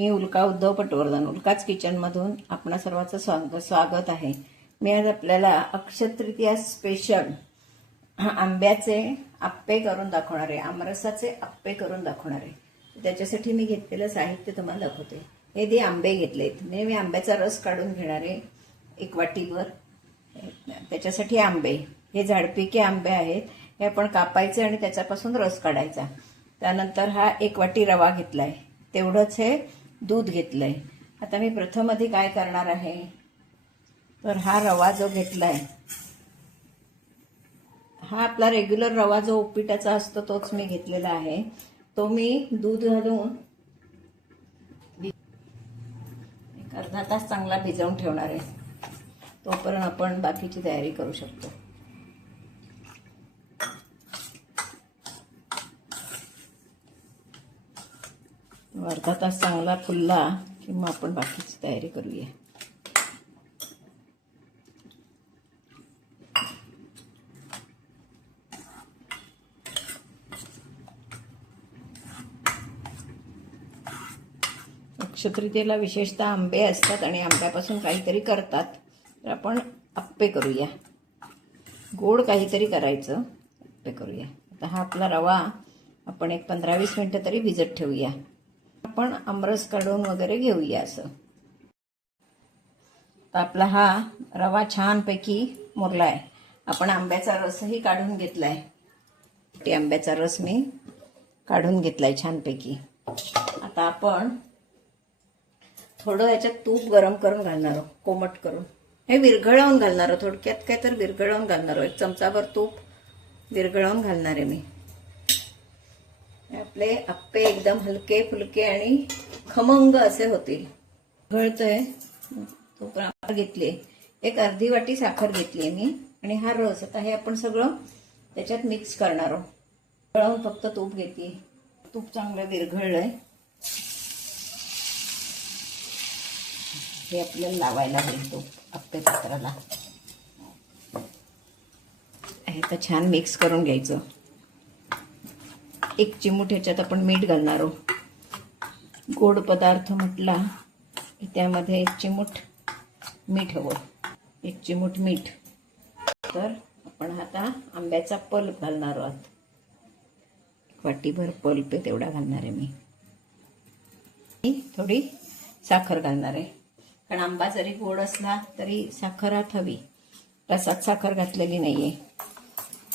मी उल्का उद्धव पटवर्धन, उल्काच किचनमधून आपणा सर्वांचं स्वागत आहे. मी आज आपल्याला अक्षय तृतीया स्पेशल आंब्याचे आप्पे करून दाखवणार आहे, आमरसाचे आप्पे करून दाखवणार आहे. त्याच्यासाठी मी घेतलेलं साहित्य तुम्हाला दाखवते. हे दे आंबे घेतलेत मी आंब्याचा रस काढून घेणार आहे 1 वाटीभर. त्याच्यासाठी आंबे, हे झाडपिके आंबे आहेत, हे आपण कापायचे आणि त्याच्यापासून रस काढायचा. त्यानंतर हा 1 वाटी रवा घेतलाय, तेवढंच हे दूध घेतलंय. आता मी प्रथम आधी काय करणार आहे, तर हा रवा जो घेतलाय हा आपला रेग्युलर रवा जो उपीटाचा असतो तोच मी घेतलेला आहे. तो मी दूध घालून 1 अर्धा तास चांगला भिजवून ठेवणार आहे. तोपर्यंत आपण बाकीची तयारी करू शकतो. अर्धा तास चांगला फुलला की मग आपण बाकीची तयारी करूया. अक्षय तृतीयेला विशेषतः आंबे असतात आणि आंब्यापासून काहीतरी करतात, तर आपण आप्पे करूया. गोड काहीतरी करायचं, आप्पे करूया. आता हा आपला रवा आपण 15-20 मिनिटं तरी भिजत ठेवूया. आपण आमरस काढून वगैरे घेऊया. असं तर आपला हा रवा छानपैकी मुरलाय. आपण आंब्याचा रसही काढून घेतलाय. ते आंब्याचा रस मी काढून घेतलाय छानपैकी. आता आपण थोडं याच्यात तूप गरम करून घालणार आहोत, कोमट करून. हे विरघळवून घालणार आहोत, थोडक्यात काय तर विरघळवून घालणार आहोत. 1 चमचाभर तूप विरघळवून घालणार आहे मी. आपले आप्पे एकदम हलके फुलके आणि खमंग असे होतील. गळतंय तूप घेतली, 1 अर्धी वाटी साखर घेतली आहे मी आणि हा रस. आता हे आपण सगळं त्याच्यात मिक्स करणार आहोत. गळवून फक्त तूप घेतली. तूप चांगलं विरघळलंय. हे आपल्याला लावायला होईल तूप आप्पे पात्राला. हे तर छान मिक्स करून घ्यायचं. 1 चिमूट ह्याच्यात आपण मीठ घालणार आहोत. गोड पदार्थ म्हटला की त्यामध्ये 1 चिमूट मीठ हवं. 1 चिमूट मीठ. तर आपण आता आंब्याचा पल्प घालणार आहोत. 1 वाटीभर पल्प आहे तेवढा घालणार आहे मी. थोडी साखर घालणार आहे, कारण आंबा जरी गोड असला तरी साखरात हवी. रसात साखर घातलेली नाहीये.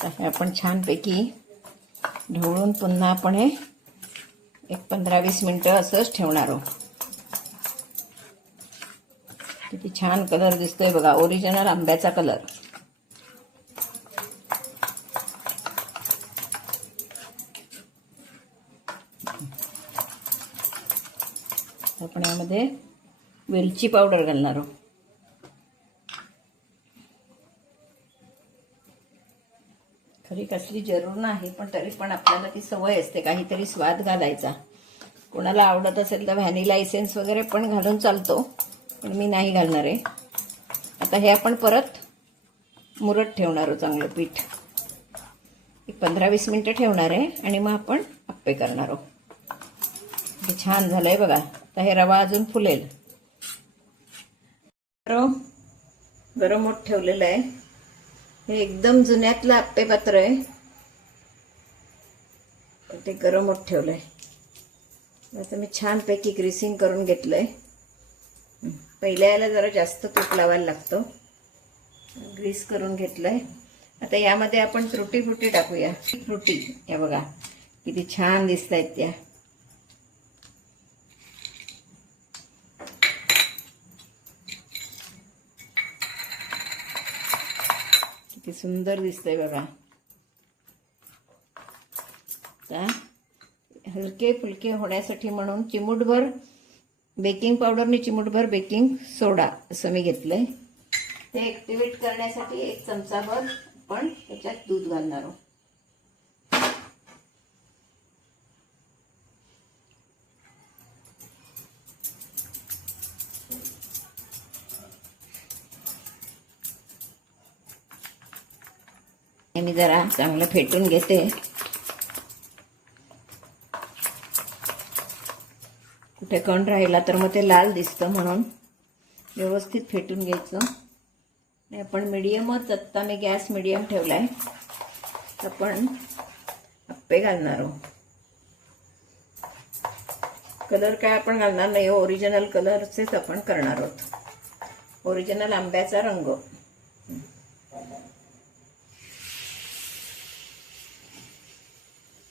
तर हे आपण छानपैकी ढवळून पुन्हा आपण हे 15-20 मिनिटं असंच ठेवणार आहोत. किती छान कलर दिसतोय बघा, ओरिजिनल आंब्याचा कलर. आपण यामध्ये वेलची पावडर घालणार आहोत. खरी कसली जरूर नाही, पण तरी पण आपल्याला ती सवय असते काहीतरी स्वाद घालायचा. कोणाला आवडत असेल तर व्हॅनिला एसेन्स वगैरे पण घालून चालतो, पण मी नाही घालणार आहे. आता हे आपण परत मुरत ठेवणार आहोत चांगलं पीठ. 15-20 मिनिटं ठेवणार आहे आणि मग आपण आप्पे करणार आहोत. हे छान झालंय बघा. आता हे रवा अजून फुलेल. गरम होत ठेवलेलं आहे. हे एकदम जुन्यातलं आप्पे पात्र आहे, ते गरम होत ठेवलंय. आता मी छानपैकी ग्रीसिंग करून घेतलंय. पहिल्या याला जरा जास्त तूप लावायला लागतं. ग्रीस करून घेतलंय. आता यामध्ये आपण त्रुटी फ्रुटी टाकूया. फ्रुटी या बघा किती छान दिसत आहेत त्या. किती सुंदर दिसतंय बघा. हलके फुलके होण्यासाठी म्हणून चिमूटभर बेकिंग पावडर आणि चिमूटभर बेकिंग सोडा असं मी घेतलंय. ते ऍक्टिव्हेट करण्यासाठी 1 चमचाभर आपण त्याच्यात दूध घालणार आहोत. मी जरा चांगलं फेटून घेते. कुठे कण राहिला तर मग ते लाल दिसतं, म्हणून व्यवस्थित फेटून घ्यायचं. आणि आपण मीडियमच, आत्ता मी गॅस मीडियम ठेवला आहे. आपण आप्पे घालणार आहोत. कलर काय आपण घालणार नाही, ओरिजिनल कलरचेच आपण करणार आहोत. ओरिजिनल आंब्याचा रंग.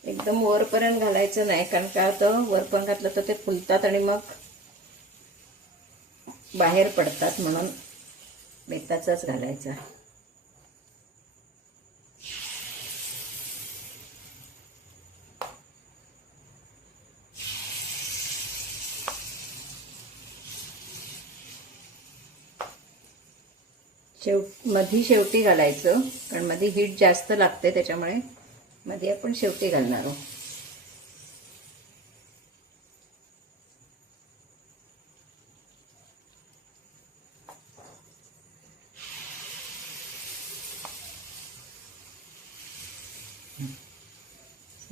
एकदम वरपर्यंत घालायचं नाही, कारण काय होतं वरपर्यंत घातलं तर ते फुलतात आणि मग बाहेर पडतात, म्हणून बेताचाच घालायचा. मध्ये शेवटी घालायचं, कारण मध्ये हीट जास्त लागते, त्याच्यामुळे मध्ये आपण शेवटी घालणार आहोत.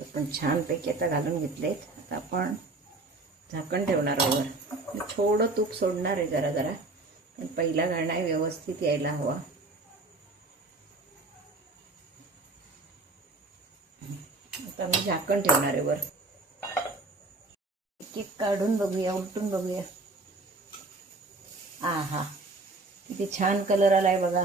आपण छानपैकी आता घालून घेतलेत. आता आपण झाकण ठेवणार आहोत. थोडं तूप सोडणार आहे जरा जरा, पण पहिला घालणार व्यवस्थित यायला हवा. आता मी झाकण ठेवणार आहे वर. एक एक काढून बघूया, उलटून बघूया. आहा, किती छान कलर आलाय बघा.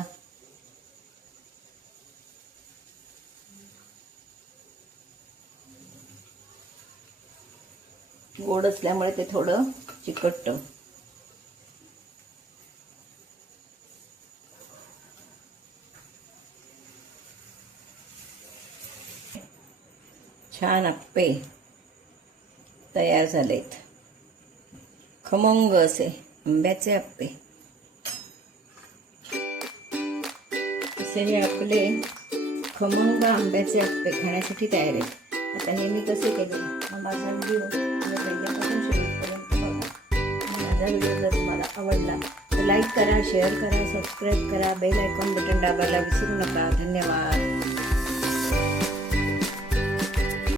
गोड असल्यामुळे ते थोडं चिकटतं. छान आप्पे तयार झालेत. खमंग असे आंब्याचे आप्पे. असे हे आपले खमंग आंब्याचे आप्पे खाण्यासाठी तयार आहेत. आता हे मी कसे केले, माझा व्हिडिओ पहिल्यापासून शेवटपर्यंत बघा. माझा व्हिडिओ जर तुम्हाला आवडला तर लाईक करा, शेअर करा, सबस्क्राईब करा, बेल आयकॉन बटन दाबायला विसरू नका. धन्यवाद.